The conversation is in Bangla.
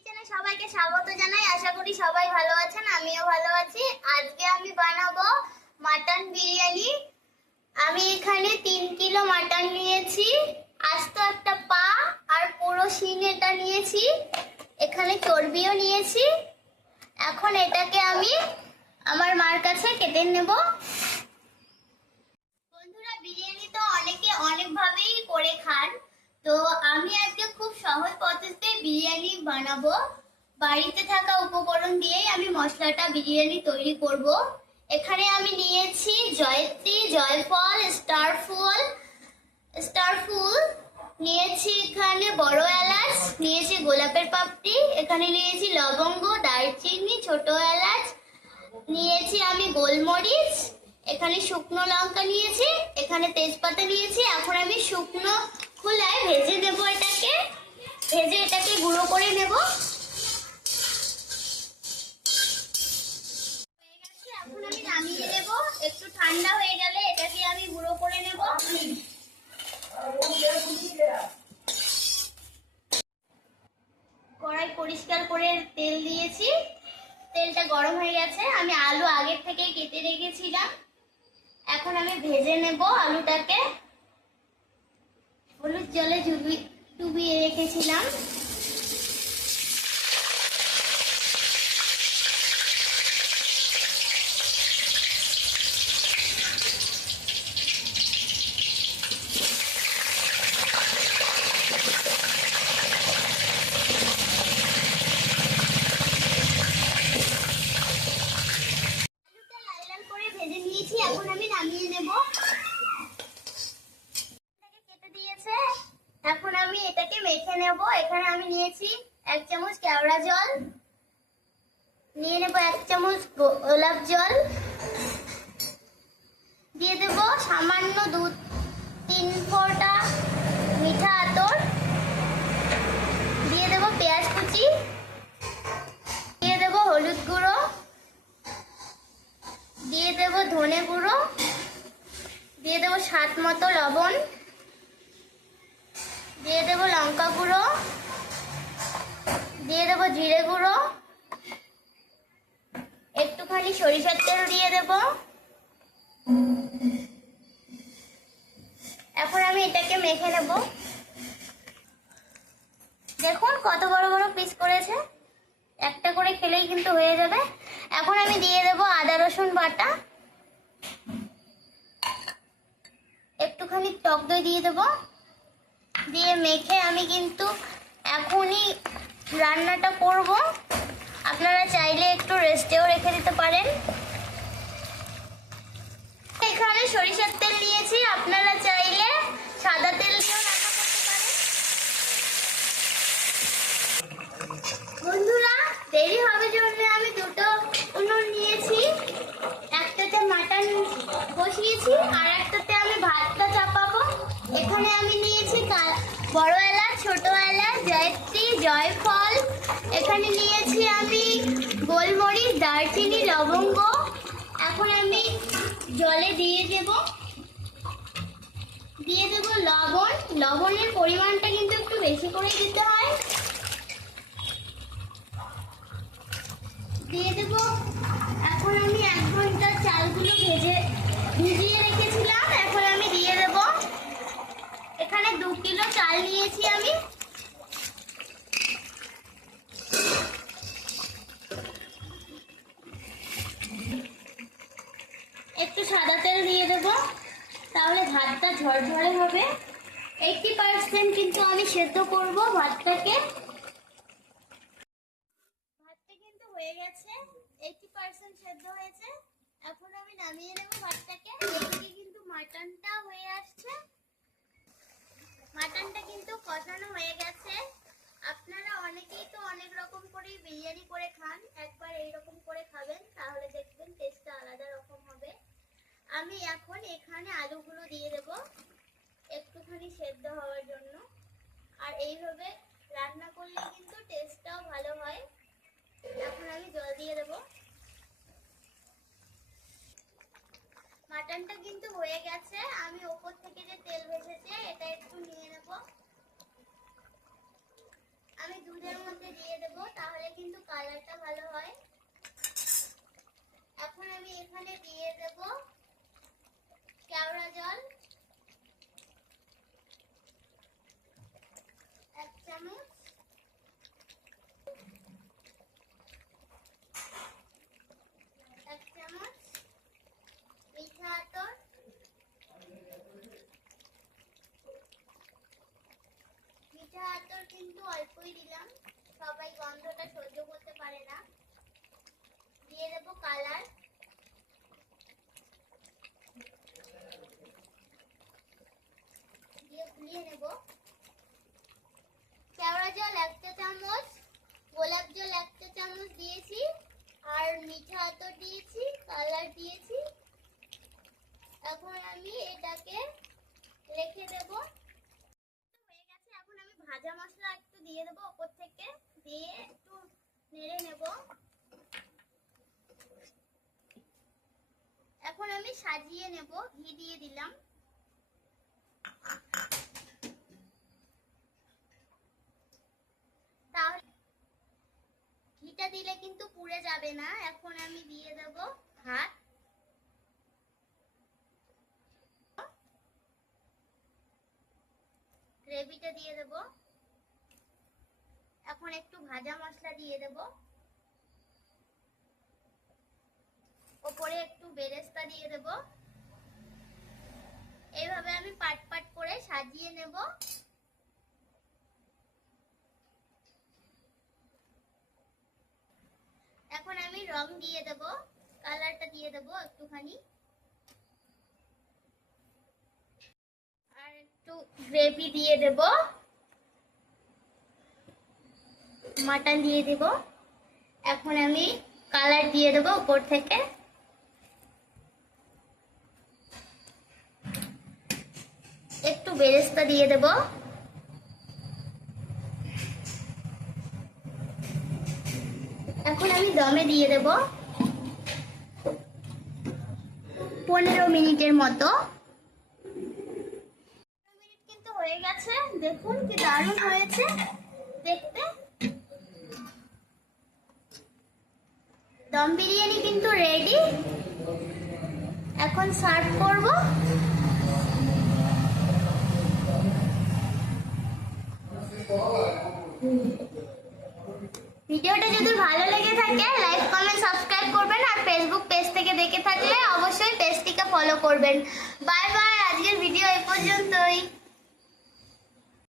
কিচেনে সবাইকে স্বাগত জানাই। আশা করি সবাই ভালো আছেন, আমিও ভালো আছি। আজকে আমি বানাবো মাটন বিরিয়ানি। আমি এখানে তিন কিলো মাটন নিয়েছি, আস্ত একটা পা আর পুরো শিং এটা নিয়েছি, এখানে চর্বিও নিয়েছি। এখন এটাকে আমি আমার মার কাছে কেটে নেব। বন্ধুরা, বিরিয়ানি তো অনেকে অনেকভাবেই করে খান। তো আমি আজকে খুব সহজ পদ্ধতিতে বিরিয়ানি বানাবো। বাড়িতে থাকা উপকরণ দিয়েই আমি মশলাটা বিরিয়ানি তৈরি করব। এখানে আমি নিয়েছি জয়ত্রী, জয়ফল স্টার ফুল স্টার ফুল নিয়েছি এখানে বড় এলাচ, নিয়েছি গোলাপের পাপড়ি, এখানে নিয়েছি লবঙ্গ, দারচিনি, ছোট এলাচ, নিয়েছি আমি গোলমরিচ, এখানে শুকনো লঙ্কা নিয়েছি, এখানে তেজপাতা নিয়েছি, এখন আমি শুকনো খোলায় ভেজে নেব এটাকে। ভেজে এটাকে গুঁড়ো করে নেব। এখন আমি নামিয়ে নেব। একটু ঠান্ডা হয়ে গেলে এটাকে আমি গুঁড়ো করে নেব। কড়াই পরিষ্কার করে তেল দিয়েছি। তেলটা গরম হয়ে গেছে। আমি আলু আগের থেকে কেটে রেখেছিলাম। এখন আমি ভেজে নেব আলুটাকে। হলুদ জলে ডুবি ডুবিয়ে রেখেছিলাম আলুটা লাল লাল করে ভেজে নিয়েছি এখন আমি নামিয়ে নেব এটাকে কেটে দিয়েছে এখন আমি এটাকে মেখে নেব এখানে আমি নিয়েছি, এক চামচ কেওড়া জল, নিয়ে নেব এক চামচ গোলাপ জল, দিয়ে দেব সামান্য দুধ তিন ফোঁটা মিঠা আতর, দিয়ে দেব পেঁয়াজ কুচি, দিয়ে দেব হলুদ গুঁড়ো, দিয়ে দেব ধনে গুঁড়ো, দিয়ে দেব স্বাদ মতো লবণ দেব জিরে গুঁড়ো। একটুখানি সরিষার তেল দিয়ে দেব। এখন আমি এটাকে মেখে নেব। দেখুন কত বড় বড় পিস করেছে। একটা করে খেলেই কিন্তু হয়ে যাবে। এখন আমি দিয়ে দেব আদা, রসুন বাটা। একটুখানি টক দই দিয়ে দেব। দিয়ে মেখে আমি কিন্তু রান্নাটা করব। আপনারা চাইলে একটু রেস্টেও রেখে দিতে পারেন। এখানে সরিষার তেল নিয়েছি। আপনারা চাইলে সাদা তেল দিয়েও রান্না করতে পারেন। বন্ধুরা, দেরি হবে জন্য আমি দুটো উনুন নিয়েছি। একটাতে মাটন বসিয়েছি আর একটাতে আমি ভাতটা চাপাবো। এখানে আমি নিয়েছি বড় এলাচ, ছোট এলাচ জয়ত্রী জয়ফল। এখানে নিয়েছি আমি গোলমরিচ, দারচিনি, লবঙ্গ। এখন আমি জলে দিয়ে দেব। দিয়ে দেব লবণ। লবণের পরিমাণটা কিন্তু একটু বেশি করে দিতে হয়। দিয়ে দেব। এখন আমি এক ঘণ্টা চালগুলো ভেজে, ভিজিয়ে রেখেছিলাম। এখন আমি দিয়ে দেব। এখানে দু কিলো চাল নিয়েছি আমি একটু সাদা তেল দিয়ে দেব। তাহলে ভাতটা ঝরঝরে হবে। এইটি পার্সেন্ট কিন্তু আমি সেদ্ধ করব ভাতটাকে। ভাতটা কিন্তু হয়ে গেছে। এইটি পার্সেন্ট সেদ্ধ হয়েছে। এখন আমি নামিয়ে নেব ভাতটাকে। কিন্তু মাটনটা হয়ে আসছে। মাটনটা কিন্তু কষানো হয়ে গেছে। এখানে আলুগুলো দিয়ে দেব। একটুখানি সেদ্ধ হওয়ার জন্য। আর এইভাবে রান্না করলে কিন্তু টেস্টটাও ভালো হয়। এখন আমি জল দিয়ে দেব। মাটনটা কিন্তু হয়ে গেছে। আমি ওপর থেকে যে তেল ভেসেছে এটা একটু নিয়ে নেব। আমি দুধের মধ্যে দিয়ে দেব, তাহলে কিন্তু কালারটা ভালো হয়। এখন আমি এখানে দিয়ে দেবো জল, এক চামচ। এক চামচ মিঠা আতর। মিঠা আতর কিন্তু অল্পই দিলাম, সবাই গন্ধটা সহ্য করতে পারে না। দিয়ে দেবো কালার দিয়ে গুলিয়ে নেব। কেওড়া জল একটা চামচ, গোলাপ জল একটা চামচ দিয়েছি, আর মিঠা আতর দিয়েছি, কালার দিয়েছি। এখন আমি এটাকে রেখে দেব। হয়ে গেছে, এখন আমি ভাজা মশলা একটু দিয়ে দেবো ওপর থেকে, দিয়ে একটু নেড়ে নেব। এখন আমি সাজিয়ে নেব, ঘি দিয়ে দিলাম তাহলে ঘিটা দিলে কিন্তু পুড়ে যাবে না। এখন আমি দিয়ে দেব ভাত। গ্রেভিটা দিয়ে দেব। এখন একটু ভাজা মশলা দিয়ে দেব। ওপরে একটু বেরেস্তা দিয়ে দেব। এইভাবে আমি পাট পাট করে সাজিয়ে নেব। এখন আমি রং দিয়ে দেব, কালারটা দিয়ে দেব একটুখানি। আর একটু গ্রেভি দিয়ে দেব। মাটন দিয়ে দেব। এখন আমি কালার দিয়ে দেব উপর থেকে। একটু বেরেস্তা দিয়ে দেব। এখন আমি দমে দিয়ে দেব পনেরো মিনিটের মতো। মিনিট কিন্তু হয়ে গেছে, দেখুন কি দারুণ হয়েছে, দেখতে। দম বিরিয়ানি কিন্তু রেডি এখন সার্ভ করব। ভিডিওটা যদি ভালো লেগে থাকে লাইক কমেন্ট সাবস্ক্রাইব করবেন আর ফেসবুক পেজ থেকে দেখে থাকলে অবশ্যই পেজটিকে ফলো করবেন। বাই বাই আজকের ভিডিও এই পর্যন্তই।